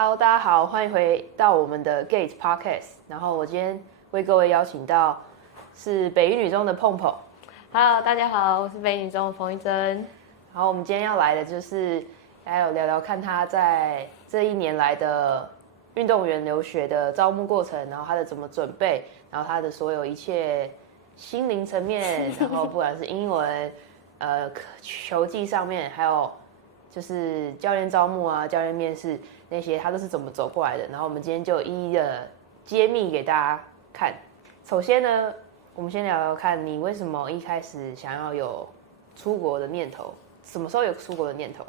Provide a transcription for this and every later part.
Hello，大家好，欢迎回到我们的 Gate Podcast。然后我今天为各位邀请到是北一女中的碰碰。Hello，大家好，我是北一女中的冯一珍。然后我们今天要来的就是还有聊聊看他在这一年来的运动员留学的招募过程，然后他的怎么准备，然后他的所有一切心灵层面，然后不管是英文、球技上面，还有就是教练招募啊、教练面试那些，他都是怎么走过来的。然后我们今天就一一的揭秘给大家看。首先呢，我们先聊聊看你为什么一开始想要有出国的念头。什么时候有出国的念头？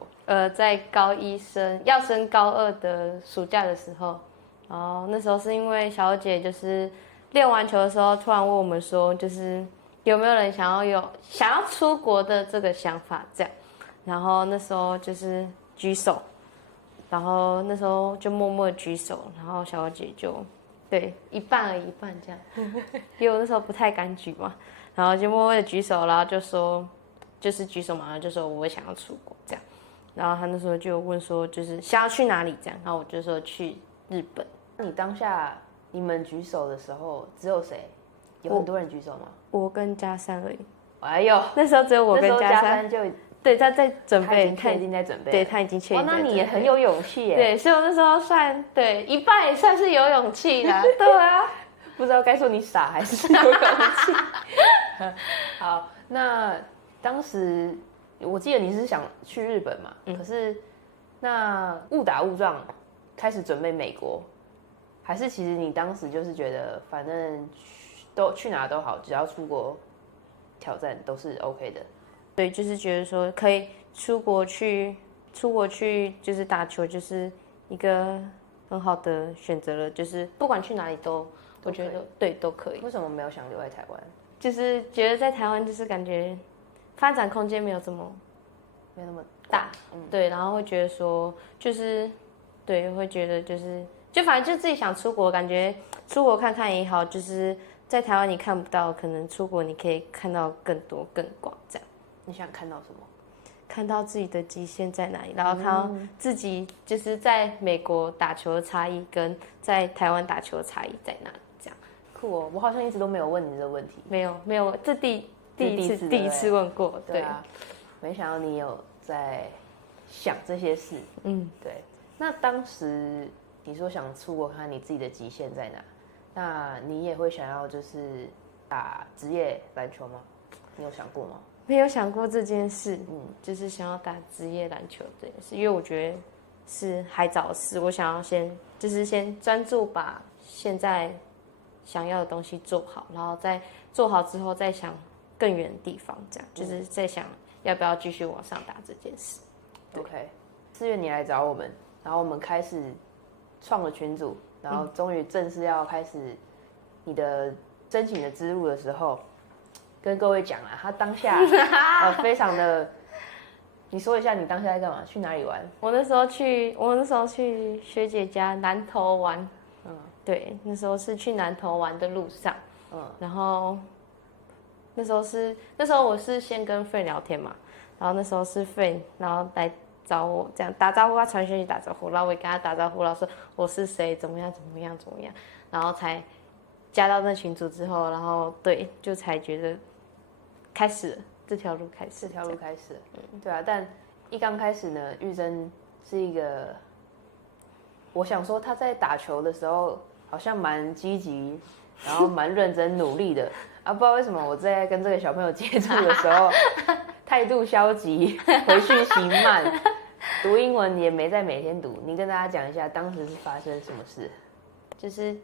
在高一要升高二的暑假的时候，然后那时候是因为小姐就是练完球的时候，突然问我们说，就是有没有人想要出国的这个想法这样，然后那时候就是举手，然后那时候就默默举手，然后小姐就对一半而已，一半这样，因为我那时候不太敢举嘛，然后就默默的举手，然后就说。就是举手马上就说我想要出国这样，然后他那时候就问说就是想要去哪里这样，然后我就说去日本。你当下你们举手的时候只有谁？有很多人举手吗？我跟嘉珊而已。哎呦，那时候只有我跟嘉珊就对他在准备，他已经在准备，对他已经确定。那你也很有勇气耶。对，所以我那时候算对一半也算是有勇气啦。对啊，不知道该说你傻还是有勇气。好，那。当时我记得你是想去日本嘛，可是那误打误撞开始准备美国，还是其实你当时就是觉得反正都去哪都好，只要出国挑战都是 OK 的。对，就是觉得说可以出国去就是打球，就是一个很好的选择了，就是不管去哪里都我觉得对都可以。为什么没有想留在台湾？就是觉得在台湾就是感觉。发展空间没有那么大，对，然后会觉得说，就是对，会觉得就反正就自己想出国，感觉出国看看也好，就是在台湾你看不到，可能出国你可以看到更多更广这样。你想看到什么？看到自己的极限在哪里，然后看到自己就是在美国打球的差异跟在台湾打球的差异在哪里这样。酷哦，我好像一直都没有问你这个问题。没有，这第一次问过，对啊，没想到你有在想这些事，对。那当时你说想出国看你自己的极限在哪，那你也会想要就是打职业篮球吗？你有想过吗？没有想过这件事，就是想要打职业篮球这件事，因为我觉得是还早的事，我想要先专注把现在想要的东西做好，然后再做好之后再想。更远的地方，这样就是在想要不要继续往上打这件事。OK， 4月你来找我们，然后我们开始创了群组，然后终于正式要开始你的申请的之路的时候，跟各位讲啊，他当下非常的，你说一下你当下在干嘛？去哪里玩？我那时候去学姐家南投玩，对，那时候是去南投玩的路上，然后。那时候我是先跟 friend 聊天嘛，然后那时候是 friend， 然后来找我这样打招呼，他传讯息打招呼，然后我也跟他打招呼，然后说我是谁，怎么样，然后才加到那群组之后，然后对，就才觉得开始了这条路开始，对啊，但一刚开始呢，玉珍是一个，我想说他在打球的时候好像蛮积极，然后蛮认真努力的。不知道为什么我在跟这个小朋友接触的时候，态度消极，回讯息慢，读英文也没在每天读。你跟大家讲一下当时是发生什么事？就是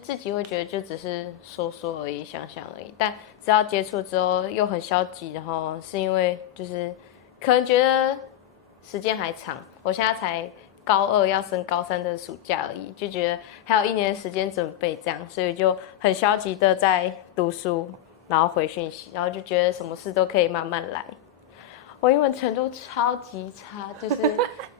自己会觉得就只是说说而已，想想而已，但只要接触之后又很消极，然后是因为就是可能觉得时间还长，我现在才。高2要升高3的暑假而已，就觉得还有1年的时间准备这样，所以就很消极的在读书，然后回讯息，然后就觉得什么事都可以慢慢来。我英文程度超级差，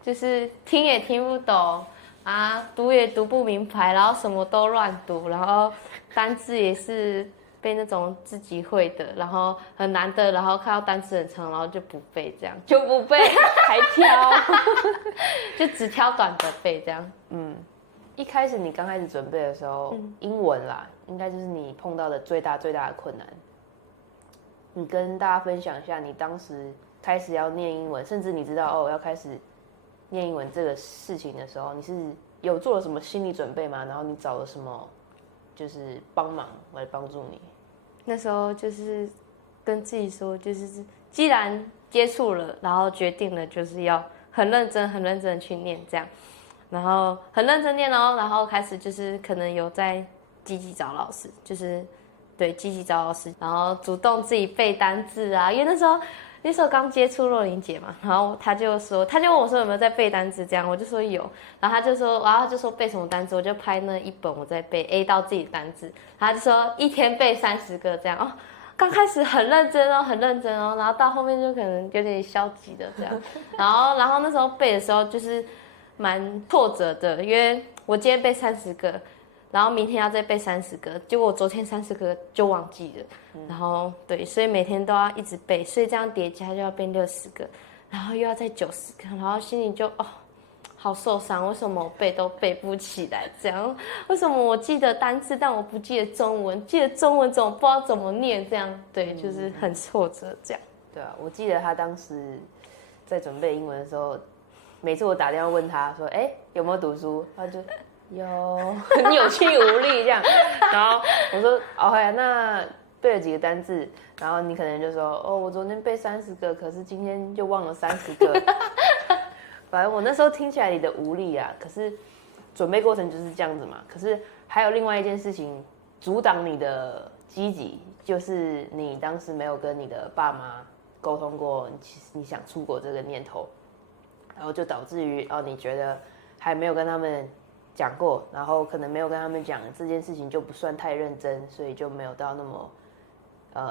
就是听也听不懂啊，读也读不明白，然后什么都乱读，然后单字也是背那种自己会的，然后很难的，然后看到单词很长，然后就不背这样，就不背还挑，就只挑短的背这样。一开始你刚开始准备的时候，英文啦，应该就是你碰到的最大的困难。你跟大家分享一下，你当时开始要念英文，甚至你知道要开始念英文这个事情的时候，你是有做了什么心理准备吗？然后你找了什么就是帮忙来帮助你？那时候就是跟自己说，就是既然接触了，然后决定了，就是要很认真的去念这样，然后很认真念哦，然后开始就是可能有在积极找老师，就是对积极找老师，然后主动自己背单字啊，因为那时候刚接触若琳姐嘛，然后他就问我说有没有在背单字这样，我就说有，然后他就说背什么单字，我就拍那一本我在背 A 到自己的单字，他就说一天背30个这样哦。刚开始很认真哦，然后到后面就可能有点消极的这样，然后那时候背的时候就是蛮挫折的，因为我今天背30个，然后明天要再背30个，结果我昨天30个就忘记了，然后对，所以每天都要一直背，所以这样叠加就要背60个，然后又要再90个，然后心里就好受伤，为什么我背都背不起来？这样，为什么我记得单字，但我不记得中文？记得中文怎么不知道怎么念？这样，对，就是很挫折这样。对啊，我记得他当时在准备英文的时候，每次我打电话问他说：“哎，有没有读书？”他就有，很有气无力这样。然后我说：“哦，呀，那背了几个单字？”然后你可能就说：“哦，我昨天背30个，可是今天就忘了30个。”反正我那时候听起来你的无力啊，可是准备过程就是这样子嘛。可是还有另外一件事情阻挡你的积极，就是你当时没有跟你的爸妈沟通过，其实你想出国这个念头，然后就导致于你觉得还没有跟他们讲过，然后可能没有跟他们讲这件事情就不算太认真，所以就没有到那么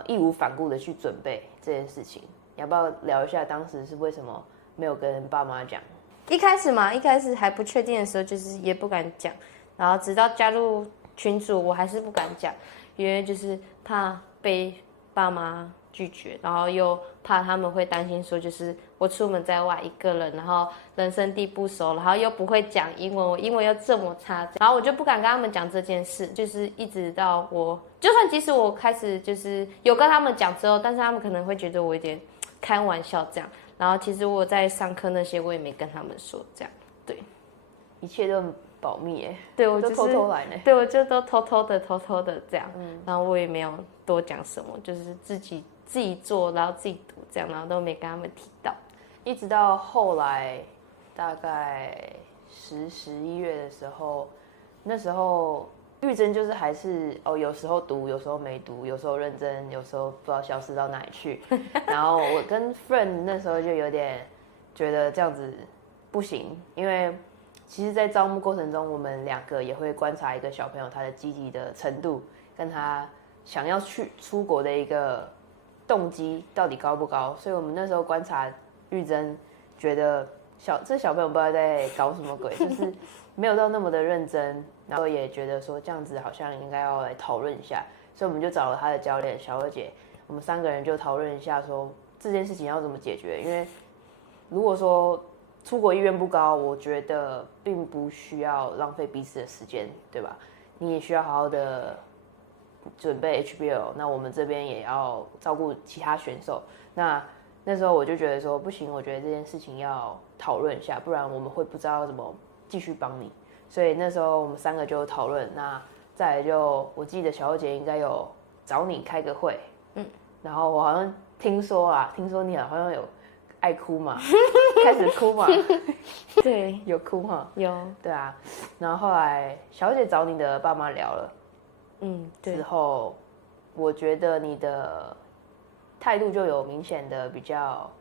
义无反顾的去准备这件事情。你要不要聊一下当时是为什么没有跟爸妈讲？一开始还不确定的时候，就是也不敢讲，然后直到加入群组，我还是不敢讲，因为就是怕被爸妈拒绝，然后又怕他们会担心说，就是我出门在外一个人，然后人生地不熟，然后又不会讲英文，我英文又这么差，然后我就不敢跟他们讲这件事，就是一直到即使我开始就是有跟他们讲之后，但是他们可能会觉得我有点开玩笑这样。然后其实我在上课那些我也没跟他们说，这样对，一切都很保密耶。对我就偷偷来呢。对我就都偷偷的这样，然后我也没有多讲什么，就是自己做，然后自己读这样，然后都没跟他们提到，一直到后来大概11月的时候，那时候玉珍就是还是有时候读，有时候没读，有时候认真，有时候不知道消失到哪里去。然后我跟 friend 那时候就有点觉得这样子不行，因为其实，在招募过程中，我们2个也会观察一个小朋友他的积极的程度，跟他想要去出国的一个动机到底高不高。所以我们那时候观察玉珍，觉得这小朋友不知道在搞什么鬼，就是没有到那么的认真。然后也觉得说这样子好像应该要来讨论一下，所以我们就找了他的教练小二姐，我们3个人就讨论一下说这件事情要怎么解决。因为如果说出国意愿不高，我觉得并不需要浪费彼此的时间，对吧？你也需要好好的准备 HBL， 那我们这边也要照顾其他选手。那时候我就觉得说不行，我觉得这件事情要讨论一下，不然我们会不知道怎么继续帮你。所以那时候我们3个就讨论，那再来就我记得小欧姐应该有找你开个会，然后我好像听说你好像有爱哭嘛，开始哭嘛，对，有哭哈，有，对啊，然后后来小姐找你的爸妈聊了，对，之后我觉得你的态度就有明显的比较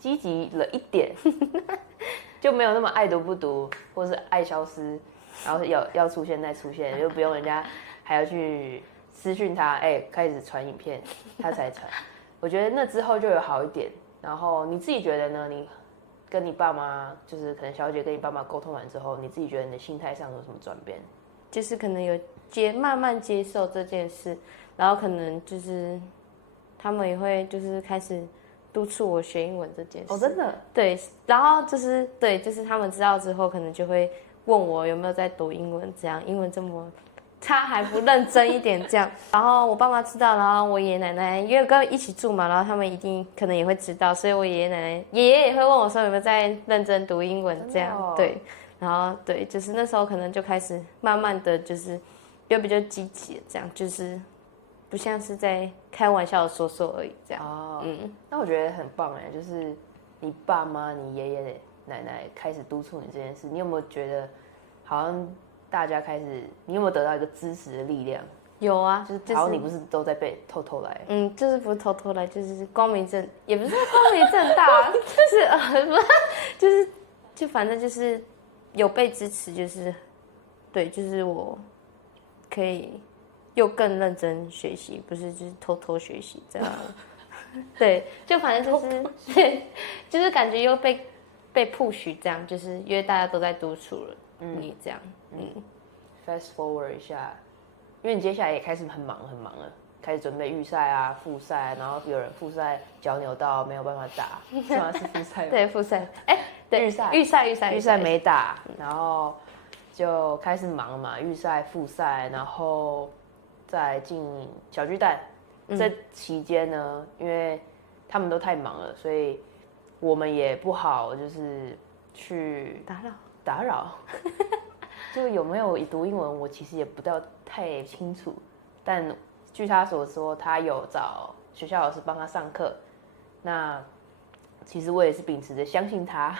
积极了一点。就没有那么爱读不读，或是爱消失，然后要出现再出现，就不用人家还要去私讯他，开始传影片，他才传。我觉得那之后就有好一点。然后你自己觉得呢？你跟你爸妈，就是可能小姐跟你爸妈沟通完之后，你自己觉得你的心态上有什么转变？就是可能有慢慢接受这件事，然后可能就是他们也会就是开始督促我学英文这件事。哦，真的？对，然后就是对，就是他们知道之后，可能就会问我有没有在读英文，这样英文这么差还不认真一点这样。然后我爸妈知道，然后我爷爷奶奶因为跟一起住嘛，然后他们一定可能也会知道，所以我爷爷奶奶爷爷也会问我说有没有在认真读英文这样。哦、对，然后对，就是那时候可能就开始慢慢的就是又比较积极，这样就是不像是在开玩笑的说说而已这样。哦，那我觉得很棒哎，就是你爸妈、你爷爷奶奶开始督促你这件事，你有没有觉得好像大家开始，你有没有得到一个支持的力量？有啊，就是好像你不是都在被偷偷来？就是不是偷偷来，就是光明正，也不是光明正大，就是不是，就反正就是有被支持，就是对，就是我可以又更认真学习，不是就是偷偷学习这样。对，就反正就是对，就是感觉又被 push 这样，就是因为大家都在督促了，你这样。Fast forward 一下，因为你接下来也开始很忙了，开始准备预赛啊、复赛，然后有人复赛脚扭到没有办法打，是吗？是复赛吗？对，复赛，对，预赛没打，然后就开始忙嘛，预赛、复赛，然后再进小巨蛋。这期间呢，因为他们都太忙了，所以我们也不好就是去打扰。就有没有读英文，我其实也不太清楚。但据他所说，他有找学校老师帮他上课。那其实我也是秉持着相信他，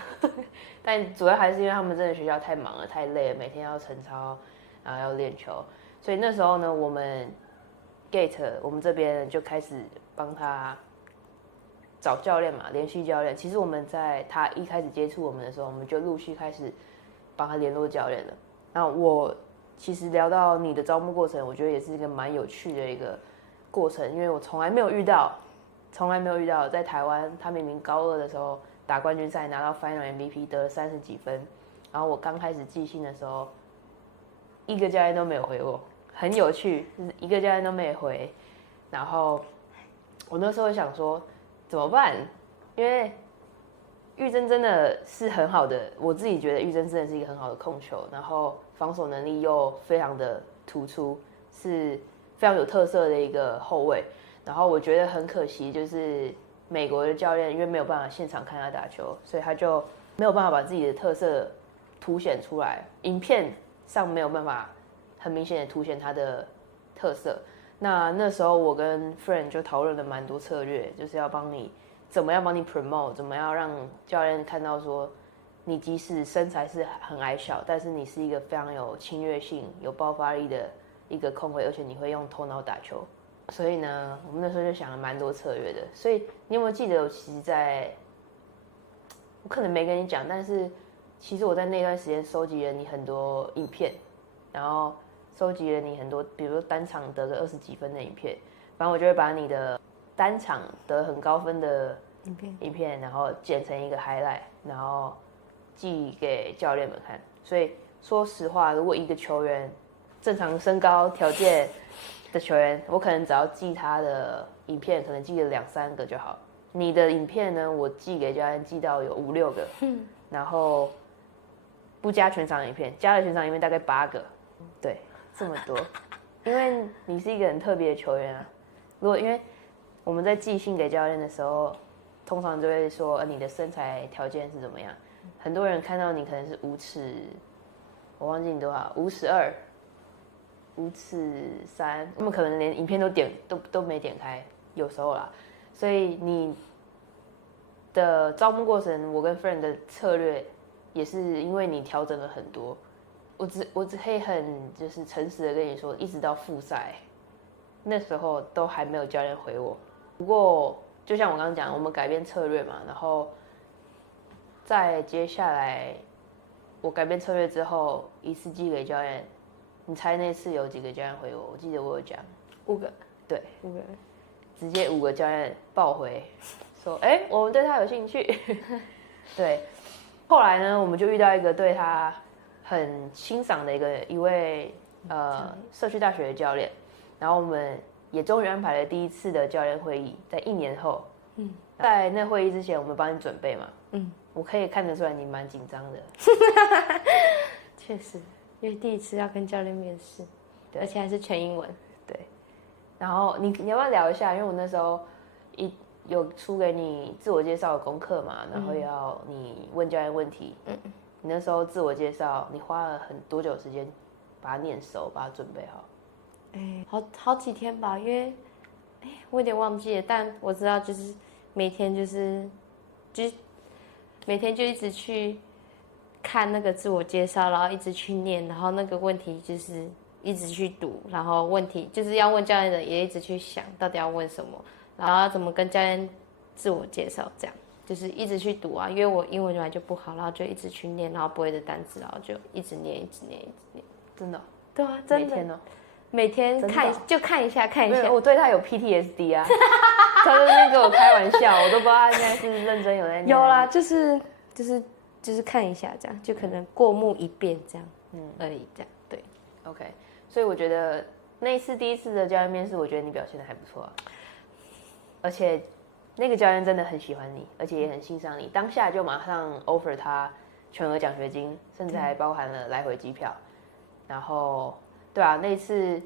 但主要还是因为他们真的学校太忙了、太累了，每天要晨操，然后要练球，所以那时候呢，我们 Gate 我们这边就开始帮他找教练嘛，联系教练。其实我们在他一开始接触我们的时候，我们就陆续开始帮他联络教练了。那我其实聊到你的招募过程，我觉得也是一个蛮有趣的一个过程，因为我从来没有遇到在台湾，他明明高2的时候打冠军赛拿到 Final MVP 得了30几分，然后我刚开始寄信的时候，一个教练都没有回我，很有趣，就是一个教练都没有回。然后我那时候想说怎么办，因为玉珍真的是很好的，我自己觉得玉珍真的是一个很好的控球，然后防守能力又非常的突出，是非常有特色的一个后卫。然后我觉得很可惜，就是美国的教练因为没有办法现场看他打球，所以他就没有办法把自己的特色凸显出来，影片上没有办法很明显的凸显他的特色。那时候我跟 Friend 就讨论了蛮多策略，就是要怎么样帮你 promote， 怎么样让教练看到说，你即使身材是很矮小，但是你是一个非常有侵略性、有爆发力的一个控卫，而且你会用头脑打球。所以呢，我们那时候就想了蛮多策略的。所以你有没有记得，其实我可能没跟你讲，但是其实我在那段时间收集了你很多影片，然后收集了你很多，比如说单场得个20几分的影片，反正我就会把你的单场得很高分的影片，然后剪成一个 highlight， 然后寄给教练们看。所以说实话，如果一个球员正常身高条件的球员，我可能只要寄他的影片，可能寄个2-3个就好。你的影片呢，我寄给教练寄到有5-6个，然后不加全场影片，加了全场影片大概8个，对，这么多。因为你是一个很特别的球员啊。因为我们在寄信给教练的时候，通常就会说，你的身材条件是怎么样？很多人看到你可能是5尺，我忘记你多少，5尺2、5尺3，他们可能连影片都没点开，有时候啦。所以你的招募过程，我跟 Friend 的策略也是因为你调整了很多。我只可以很就是诚实的跟你说，一直到复赛，那时候都还没有教练回我。不过就像我刚刚讲，我们改变策略嘛，然后再接下来我改变策略之后，一次寄给教练，你猜那次有几个教练回我？我记得我有讲5个，对5个，直接5个教练爆回，说我们对他有兴趣。对，后来呢，我们就遇到一个对他很欣赏的一位社区大学的教练，然后我们也终于安排了第一次的教练会议，在1年后。在那会议之前，我们帮你准备嘛。我可以看得出来你蛮紧张的。确实，因为第一次要跟教练面试，而且还是全英文。对。然后你要不要聊一下？因为我那时候有出给你自我介绍的功课嘛，然后要你问教练问题。你那时候自我介绍，你花了多久时间把它念熟，把它准备好？好几天吧，因为我有点忘记了，但我知道就是每天就是每天就一直去看那个自我介绍，然后一直去念，然后那个问题就是一直去读，然后问题就是要问教练的也一直去想到底要问什么，然后要怎么跟教练自我介绍，这样就是一直去读啊，因为我英文本来就不好，然后就一直去念，然后不会的单词，然后就一直念，一直念，一直念。真的哦？对啊，真的。每天哦。每天看就看一下看一下。我对他有 PTSD 啊，他在那边跟我开玩笑，我都不知道他现在是认真有在念。有啦，就是看一下这样，就可能过目一遍这样，而已这样。对 ，OK。所以我觉得那一次第一次的教练面试，我觉得你表现的还不错啊，而且那个教练真的很喜欢你，而且也很欣赏你，当下就马上 offer 他全额奖学金，甚至还包含了来回机票，然后。对啊，那一次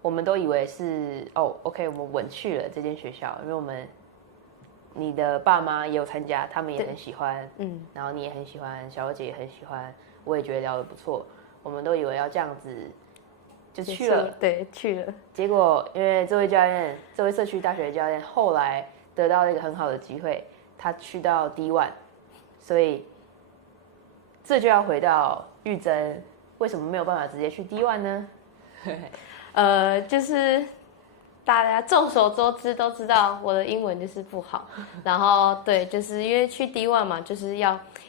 我们都以为是OK， 我们稳去了这间学校，因为你的爸妈也有参加，他们也很喜欢，然后你也很喜欢，小姐也很喜欢，我也觉得聊得不错，我们都以为要这样子就去了，对，去了。结果因为这位社区大学的教练后来得到了一个很好的机会，他去到 D1， 所以这就要回到玉珍。为什么没有办法直接去 D1 呢？就是大家众所周知都知道我的英文就是不好，然后对，就是因为去 D1 嘛，就是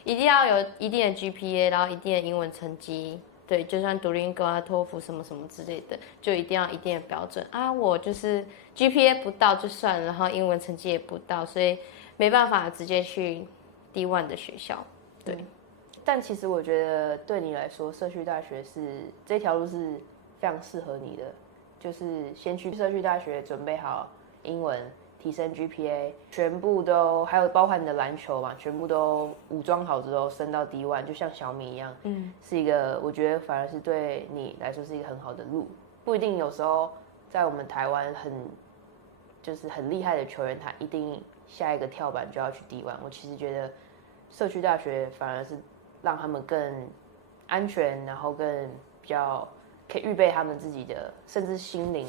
一定要有一定的 GPA， 然后一定的英文成绩，对，就算读英文啊、托福什么什么之类的，就一定要一定的标准啊。我就是 GPA 不到就算了，然后英文成绩也不到，所以没办法直接去 D1 的学校，对。但其实我觉得对你来说，社区大学这条路是非常适合你的，就是先去社区大学准备好英文，提升 GPA， 全部都还有包含你的篮球嘛，全部都武装好之后升到 D1， 就像小米一样，是一个我觉得反而是对你来说是一个很好的路。不一定有时候在我们台湾很厉害的球员，他一定下一个跳板就要去 D1。我其实觉得社区大学反而是让他们更安全，然后更比较可以预备他们自己的，甚至心灵、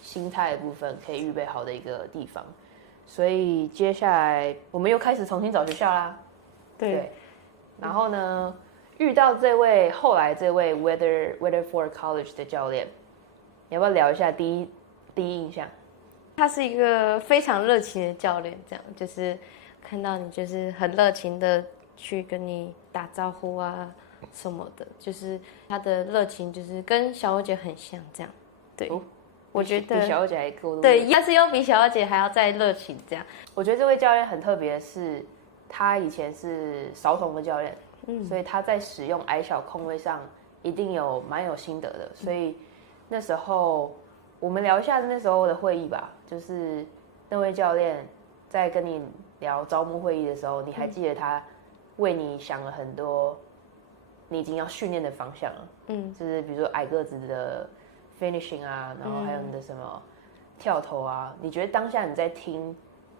心态的部分可以预备好的一个地方。所以接下来我们又开始重新找学校啦。对。然后呢，遇到后来这位 Weatherford College 的教练，你要不要聊一下第一印象？他是一个非常热情的教练，这样就是看到你就是很热情的去跟你打招呼啊什么的，就是他的热情就是跟小欧姐很像这样。对，我觉得比小欧姐还够。对，但是又比小欧姐还要再热情这样。我觉得这位教练很特别的是，他以前是少统的教练，所以他在使用矮小空位上一定蛮有心得的。所以那时候我们聊一下那时候的会议吧，就是那位教练在跟你聊招募会议的时候，你还记得他为你想了很多你已经要训练的方向了，就是比如说矮个子的 finishing 啊，然后还有你的什么跳投啊，你觉得当下你在听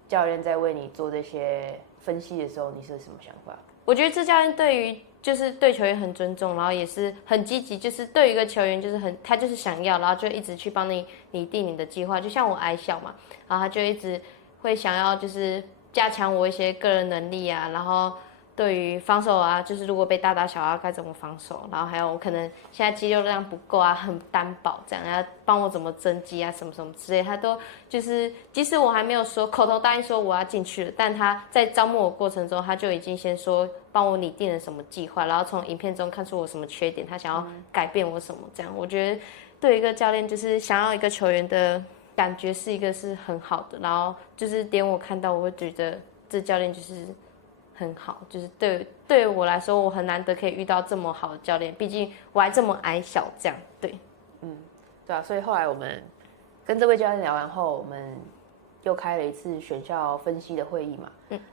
教练在为你做这些分析的时候，你是什么想法？我觉得这教练就是对球员很尊重，然后也是很积极，就是对于一个球员就是他就是想要，然后就一直去帮你拟定你的计划。就像我矮小嘛，然后他就一直会想要就是加强我一些个人能力啊，然后对于防守啊，就是如果被大小啊该怎么防守，然后还有我可能现在肌肉量不够啊，很单薄这样，要帮我怎么增肌啊，什么什么之类，他都就是即使我还没有说口头答应说我要进去了，但他在招募我过程中，他就已经先说帮我拟定了什么计划，然后从影片中看出我什么缺点，他想要改变我什么这样。我觉得对一个教练就是想要一个球员的感觉是一个是很好的，然后就是点我看到我会觉得这教练就是很好，就是对我来说，我很难得可以遇到这么好的教练，毕竟我还这么矮小，这样对，对啊，所以后来我们跟这位教练聊完后，我们又开了一次选校分析的会议嘛，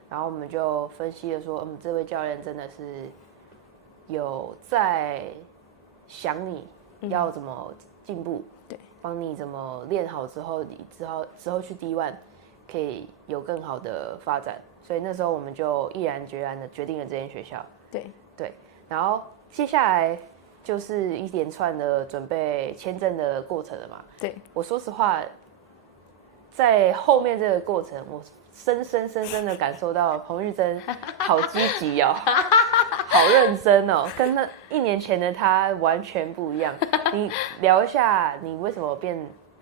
然后我们就分析了说，这位教练真的是有在想你要怎么进步，对，帮你怎么练好之后，你之后去 D1可以有更好的发展，所以那时候我们就毅然决然的决定了这间学校。对，然后接下来就是一连串的准备签证的过程了嘛。对，我说实话，在后面这个过程，我深深的感受到彭玉珍好积极哦，好认真哦，跟那1年前的他完全不一样。你聊一下，你为什么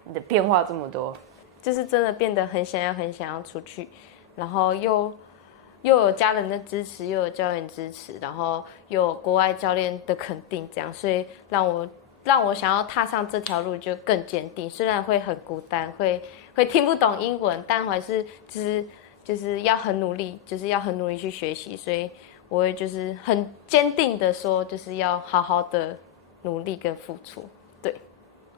你的变化这么多？就是真的变得很想要出去，然后又有家人的支持，又有教练支持，然后又有国外教练的肯定，这样，所以让我想要踏上这条路就更坚定。虽然会很孤单，会听不懂英文，但还是就是要很努力，就是要很努力去学习。所以我会就是很坚定的说，就是要好好的努力跟付出，对，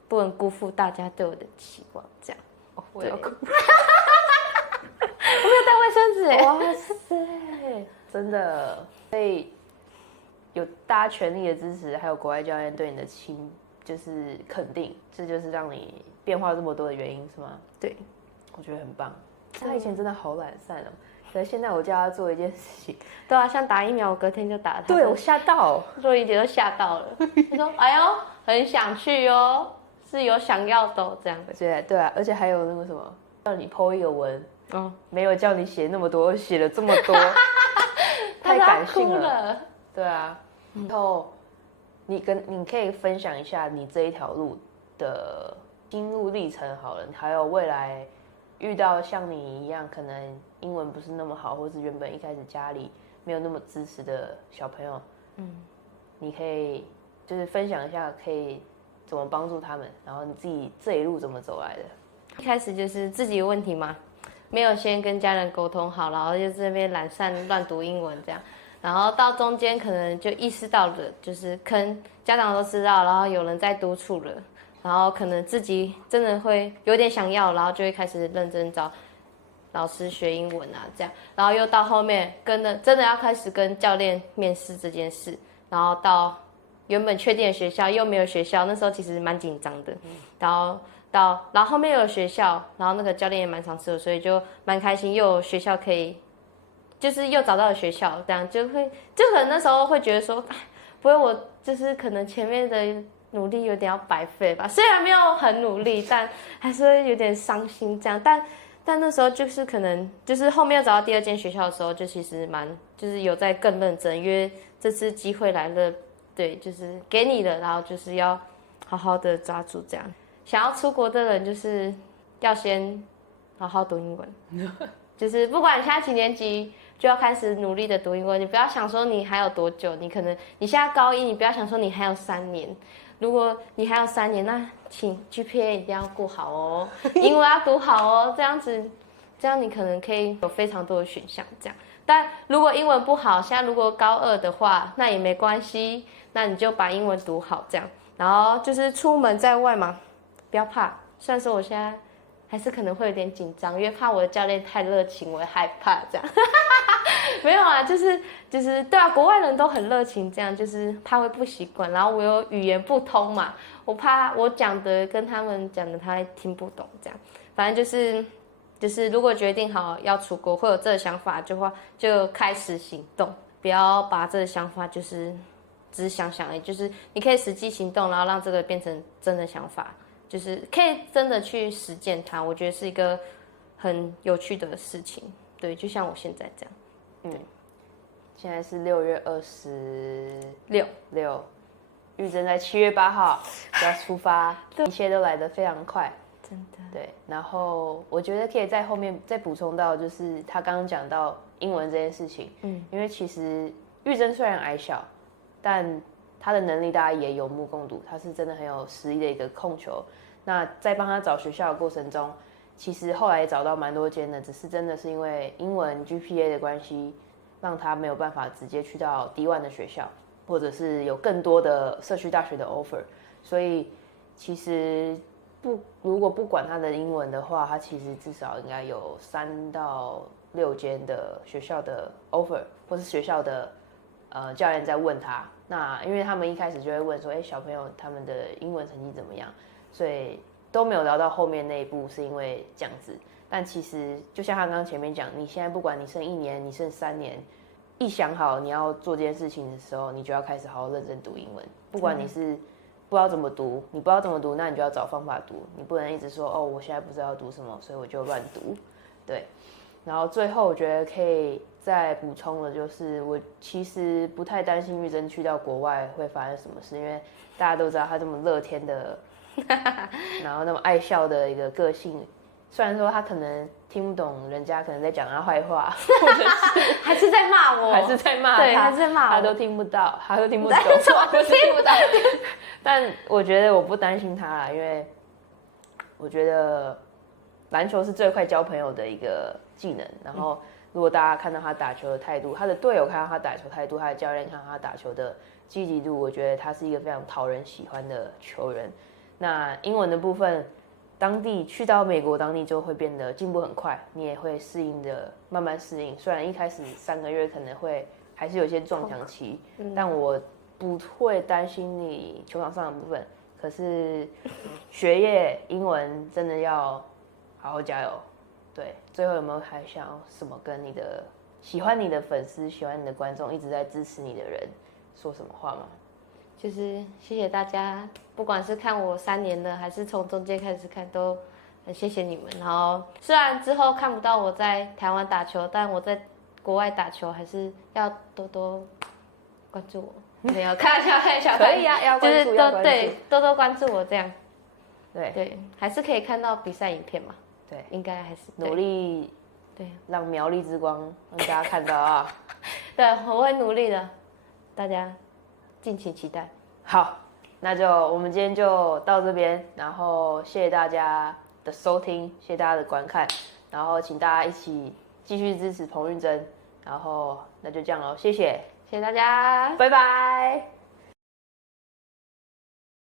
不能辜负大家对我的期望，这样。我要哭。我没有带卫生纸哎！哇塞，真的，所以有大家全力的支持，还有国外教练对你的就是肯定，这就是让你变化这么多的原因，是吗？对，我觉得很棒。他以前真的好懒散哦，可是现在我叫他做一件事情，对啊，像打疫苗，我隔天就打了。对我吓到，若一姐都吓到了。她说：“哎呦，很想去哦，是有想要的哦这样。”对啊，而且还有那个什么，叫你 po 一个文。没有叫你写那么多，写了这么多，太感性了。对啊，然后你可以分享一下你这一条路的心路历程好了，还有未来遇到像你一样可能英文不是那么好，或是原本一开始家里没有那么支持的小朋友，你可以就是分享一下可以怎么帮助他们，然后你自己这一路怎么走来的？一开始就是自己有问题嘛。没有先跟家人沟通好，然后就这边懒散乱读英文这样，然后到中间可能就意识到了，就是可能家长都知道，然后有人在督促了，然后可能自己真的会有点想要，然后就会开始认真找老师学英文啊这样，然后又到后面真的要开始跟教练面试这件事，然后到原本确定的学校又没有学校，那时候其实蛮紧张的，然后后面又有学校，然后那个教练也蛮常吃的，所以就蛮开心，又有学校可以，就是又找到了学校，这样就可能那时候会觉得说，不会我就是可能前面的努力有点要白费吧，虽然没有很努力，但还是会有点伤心这样，但那时候就是可能就是后面又找到第2间学校的时候，就其实就是有在更认真，因为这次机会来了，对，就是给你了，然后就是要好好的抓住这样。想要出国的人，就是要先好好读英文，就是不管你现在几年级，就要开始努力的读英文。你不要想说你还有多久，你现在高1，你不要想说你还有3年。如果你还有3年，那请 GPA 一定要顾好哦，英文要读好哦，这样你可能可以有非常多的选项这样。但如果英文不好，现在如果高2的话，那也没关系，那你就把英文读好这样。然后就是出门在外嘛。不要怕，虽然说我现在还是可能会有点紧张，因为怕我的教练太热情，我会害怕这样。没有啊，就是对啊，国外人都很热情，这样就是怕会不习惯，然后我有语言不通嘛，我怕我讲的跟他们讲的他听不懂，这样。反正就是如果决定好要出国，会有这个想法的话，就开始行动，不要把这个想法就是只是想想而已，就是你可以实际行动，然后让这个变成真的想法。就是可以真的去实践它，我觉得是一个很有趣的事情。对，就像我现在这样。对，现在是6月26，玉珍在7月8号要出发，一切都来得非常快，真的。对，然后我觉得可以在后面再补充到，就是他刚刚讲到英文这件事情，因为其实玉珍虽然矮小，但他的能力大家也有目共睹，他是真的很有实力的一个控球。那在帮他找学校的过程中，其实后来也找到蛮多间的，只是真的是因为英文 GPA 的关系，让他没有办法直接去到D1的学校，或者是有更多的社区大学的 offer。所以其实如果不管他的英文的话，他其实至少应该有3到6间的学校的 offer， 或是学校的教练在问他。那因为他们一开始就会问说，小朋友他们的英文成绩怎么样，所以都没有聊到后面那一步，是因为这样子。但其实就像他刚刚前面讲，你现在不管你剩1年，你剩3年，一想好你要做这件事情的时候，你就要开始好好认真读英文。不管你是不知道怎么读，你不知道怎么读，那你就要找方法读。你不能一直说我现在不知道读什么，所以我就乱读。对。然后最后我觉得可以再补充的就是，我其实不太担心玉珍去到国外会发生什么事，因为大家都知道他这么乐天的，然后那么爱笑的一个个性。虽然说他可能听不懂人家可能在讲他坏话，或者是还是在骂我，还是在骂他，对，还是在骂我，他都听不到，他都听不懂，他都听不到。但我觉得我不担心他啦，因为我觉得篮球是最快交朋友的一个技能。然后如果大家看到他打球的态度，他的队友看到他打球态度，他的教练看到他打球的积极度，我觉得他是一个非常讨人喜欢的球员。那英文的部分，当地去到美国当地就会变得进步很快，你也会适应的，慢慢适应。虽然一开始3个月可能会还是有一些撞墙期，但我不会担心你球场上的部分。可是学业英文真的要好好加油。对，最后有没有还想要什么跟你的喜欢你的粉丝、喜欢你的观众、一直在支持你的人说什么话吗？就是谢谢大家，不管是看我3年了，还是从中间开始看，都很谢谢你们。然后虽然之后看不到我在台湾打球，但我在国外打球还是要多多关注我。没有，看一下，可以啊，要关注，就是对，多多关注我这样。对，还是可以看到比赛影片嘛。对，应该还是努力，对，让苗栗之光让大家看到啊。对，我会努力的，大家敬请期待。好，那就我们今天就到这边，然后谢谢大家的收听，谢谢大家的观看，然后请大家一起继续支持彭韵珍，然后那就这样咯，谢谢大家，拜拜。